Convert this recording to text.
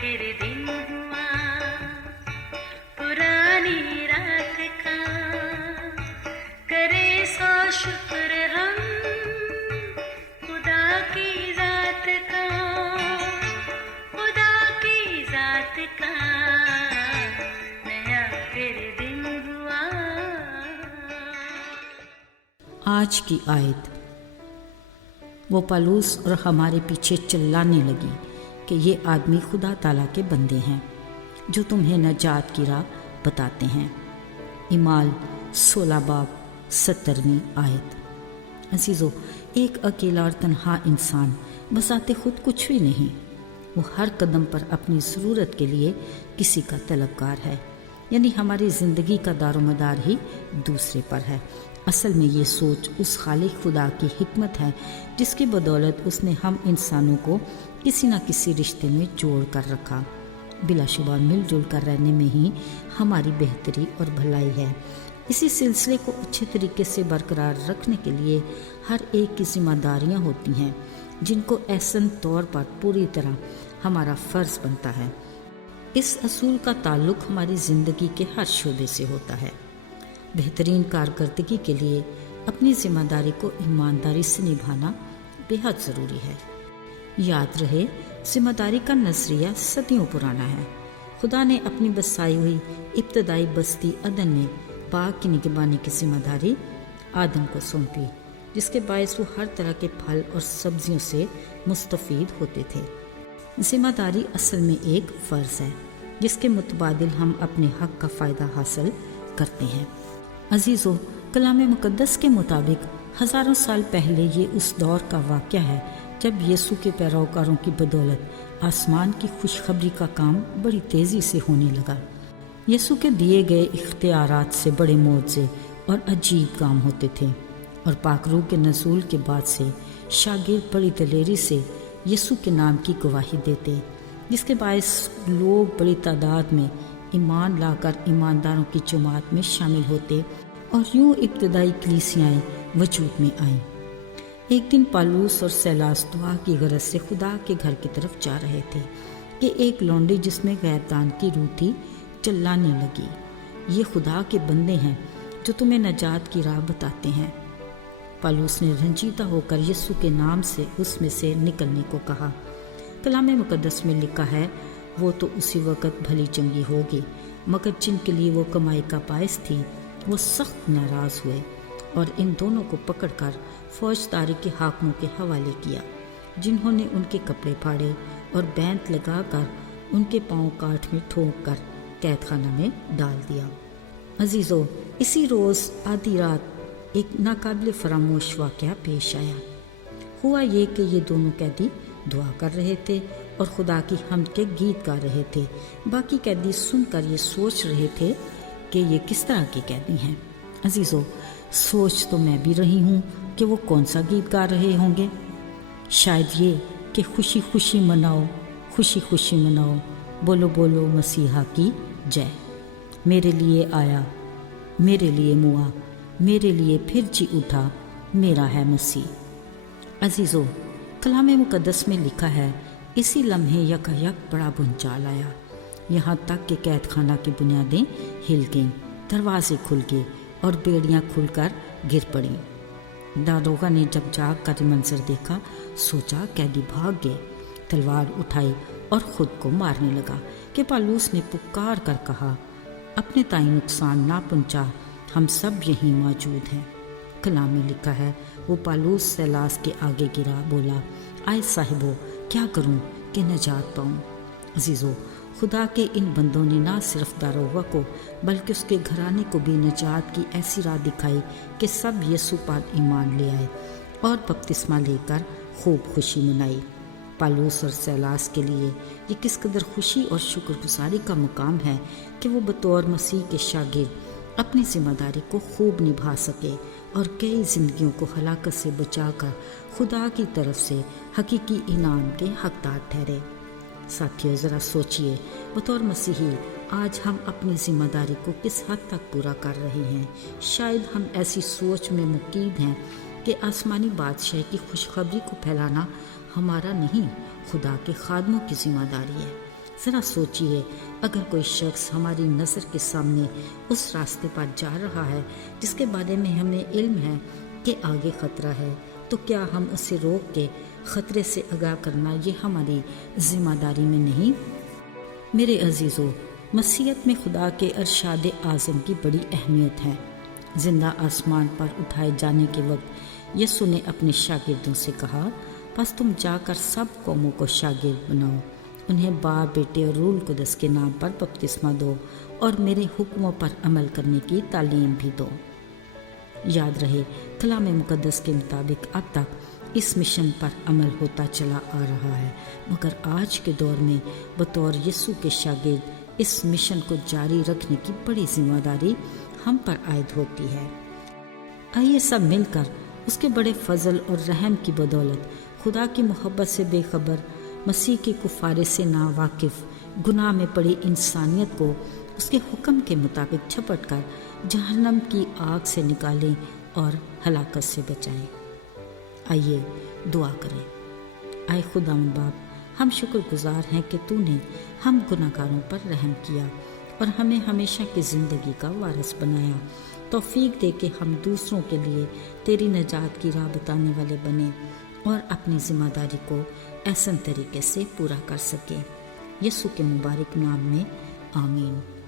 फिर दिन हुआ पुरानी रात का, करे सौ शुक्र हम खुदा की जात का, खुदा की जात का, नया फिर दिन हुआ। आज की आयत। वो पालूस और हमारे पीछे चिल्लाने लगी कि ये आदमी खुदा ताला के बंदे हैं जो तुम्हें नजात की राह बताते हैं। इमाल 16 बाब 70वीं आयत। अजीज़ो, एक अकेला और तन्हा इंसान बसाते खुद कुछ भी नहीं, वो हर कदम पर अपनी ज़रूरत के लिए किसी का तलबगार है, यानी हमारी ज़िंदगी का दारोमदार ही दूसरे पर है। असल में ये सोच उस खालिक खुदा की हिकमत है जिसकी बदौलत उसने हम इंसानों को किसी न किसी रिश्ते में जोड़ कर रखा। बिलाशुबा मिलजुल कर रहने में ही हमारी बेहतरी और भलाई है। इसी सिलसिले को अच्छे तरीके से बरकरार रखने के लिए हर एक की जिम्मेदारियाँ होती हैं जिनको एहसन तौर पर पूरी तरह हमारा फ़र्ज़ बनता है। इस असूल का ताल्लुक़ हमारी ज़िंदगी के हर शोबे से होता है। बेहतरीन कारकर्दगी के लिए अपनी ज़िम्मेदारी को ईमानदारी से निभाना बेहद ज़रूरी है। याद रहे, ज़िम्मेदारी का नज़रिया सदियों पुराना है। खुदा ने अपनी बसाई हुई इब्तदाई बस्ती अदन में बाग की निगरानी की ज़िम्मेदारी आदम को सौंपी, जिसके बायस वो हर तरह के फल और सब्जियों से मुस्तफ़ीद होते थे। ज़िम्मेदारी असल में एक फ़र्ज़ है जिसके मुतबादिल हम अपने हक़ का फ़ायदा हासिल करते हैं। अजीज़ों, कलाम मुक़द्दस के मुताबिक हज़ारों साल पहले ये उस दौर का वाक़या है जब यीशु के पैरोकारों की बदौलत आसमान की खुशखबरी का काम बड़ी तेज़ी से होने लगा। यीशु के दिए गए इख्तियारात से बड़े मौज़े और अजीब काम होते थे और पाक रूह के नज़ूल के बाद से शागिर्द बड़ी दलेरी से यीशु के नाम की गवाही देते, जिसके बायस लोग बड़ी तादाद में ईमान लाकर ईमानदारों की जमात में शामिल होते और यूं इब्तदाई कलीसियाएँ वजूद में आईं। एक दिन पालूस और सैलास दुआ की गरज से खुदा के घर की तरफ जा रहे थे कि एक लौंडी जिसमें गैरदान की रूह थी चिल्लाने लगी, ये खुदा के बंदे हैं जो तुम्हें नजात की राह बताते हैं। पालूस ने रंजीदा होकर यीशु के नाम से उसमें से निकलने को कहा। कलाम मुक़द्दस में लिखा है, वो तो उसी वक़्त भली चंगी होगी, मगर जिनके लिए वो कमाई का बायस थी वो सख्त नाराज़ हुए और इन दोनों को पकड़कर फौजदारी के हाकिमों के हवाले किया, जिन्होंने उनके कपड़े फाड़े और बैंत लगाकर उनके पांव काठ में ठोंक कर कैद खाना में डाल दिया। अजीज़ों, इसी रोज़ आधी रात एक नाकाबिल फरामोश वाक़या पेश आया। हुआ ये कि ये दोनों कैदी दुआ कर रहे थे और खुदा की हमद के गीत गा रहे थे। बाकी कैदी सुनकर ये सोच रहे थे कि ये किस तरह के कैदी हैं। अजीज़ों, सोच तो मैं भी रही हूँ कि वो कौन सा गीत गा रहे होंगे। शायद ये कि खुशी खुशी मनाओ, खुशी खुशी मनाओ, बोलो बोलो मसीहा की जय, मेरे लिए आया, मेरे लिए मुआ, मेरे लिए फिर जी उठा, मेरा है मसीह। अजीज़ों, कलाम मुक़द्दस में लिखा है, इसी लम्हे यकायक बड़ा भूचाल आया, यहाँ तक कि कैद खाना की बुनियादें हिल गईं, दरवाजे खुल गए और बेड़ियाँ खुलकर गिर पड़ीं। दारोगा ने जब जाग कर मंजर देखा, सोचा कैदी भाग गए, तलवार उठाई और ख़ुद को मारने लगा कि पालूस ने पुकार कर कहा, अपने ताई नुकसान ना पहुँचा, हम सब यहीं मौजूद हैं। कलाम में लिखा है, वो पालूस सैलास के आगे गिरा, बोला, आए साहिबो, क्या करूं कि नजात पाऊं। अजीज़ों, खुदा के इन बंदों ने ना सिर्फ दारोगा को बल्कि उसके घराने को भी नजात की ऐसी राह दिखाई कि सब यीशु पर ईमान ले आए और बपतिस्मा लेकर खूब खुशी मनाई। पालूस और सैलास के लिए ये किस कदर खुशी और शुक्रगुजारी का मुकाम है कि वो बतौर मसीह के शागिर्द अपनी जिम्मेदारी को खूब निभा सके और कई ज़िंदगियों को हलाकत से बचाकर खुदा की तरफ से हकीकी इनाम के हकदार ठहरे। साथियों, ज़रा सोचिए, बतौर मसीही आज हम अपनी जिम्मेदारी को किस हद तक पूरा कर रहे हैं। शायद हम ऐसी सोच में मुकीद हैं कि आसमानी बादशाह की खुशखबरी को फैलाना हमारा नहीं, खुदा के खादमों की जिम्मेदारी है। ذرا سوچئے، اگر کوئی شخص ہماری نظر کے سامنے اس راستے پر جا رہا ہے جس کے بارے میں ہمیں علم ہے کہ آگے خطرہ ہے، تو کیا ہم اسے روک کے خطرے سے آگاہ کرنا یہ ہماری ذمہ داری میں نہیں؟ میرے عزیزو، مسیحیت میں خدا کے ارشاد اعظم کی بڑی اہمیت ہے۔ زندہ آسمان پر اٹھائے جانے کے وقت یسوع نے اپنے شاگردوں سے کہا، بس تم جا کر سب قوموں کو شاگرد بناؤ، انہیں باپ، بیٹے اور روح القدس کے نام پر بپتسمہ دو اور میرے حکموں پر عمل کرنے کی تعلیم بھی دو۔ یاد رہے، کلام مقدس کے مطابق اب تک اس مشن پر عمل ہوتا چلا آ رہا ہے، مگر آج کے دور میں بطور یسوع کے شاگرد اس مشن کو جاری رکھنے کی بڑی ذمہ داری ہم پر عائد ہوتی ہے۔ آئیے سب مل کر اس کے بڑے فضل اور رحم کی بدولت خدا کی محبت سے بے خبر، مسیح کے کفارے سے ناواقف، گناہ میں پڑی انسانیت کو اس کے حکم کے مطابق جھپٹ کر جہنم کی آگ سے نکالیں اور ہلاکت سے بچائیں۔ آئیے دعا کریں۔ اے خداوند باپ، ہم شکر گزار ہیں کہ تو نے ہم گناہ گاروں پر رحم کیا اور ہمیں ہمیشہ کی زندگی کا وارث بنایا۔ توفیق دے کہ ہم دوسروں کے لیے تیری نجات کی راہ بتانے والے بنیں اور اپنی ذمہ داری کو احسن طریقے سے پورا کر سکیں۔ یسوع کے مبارک نام میں آمین۔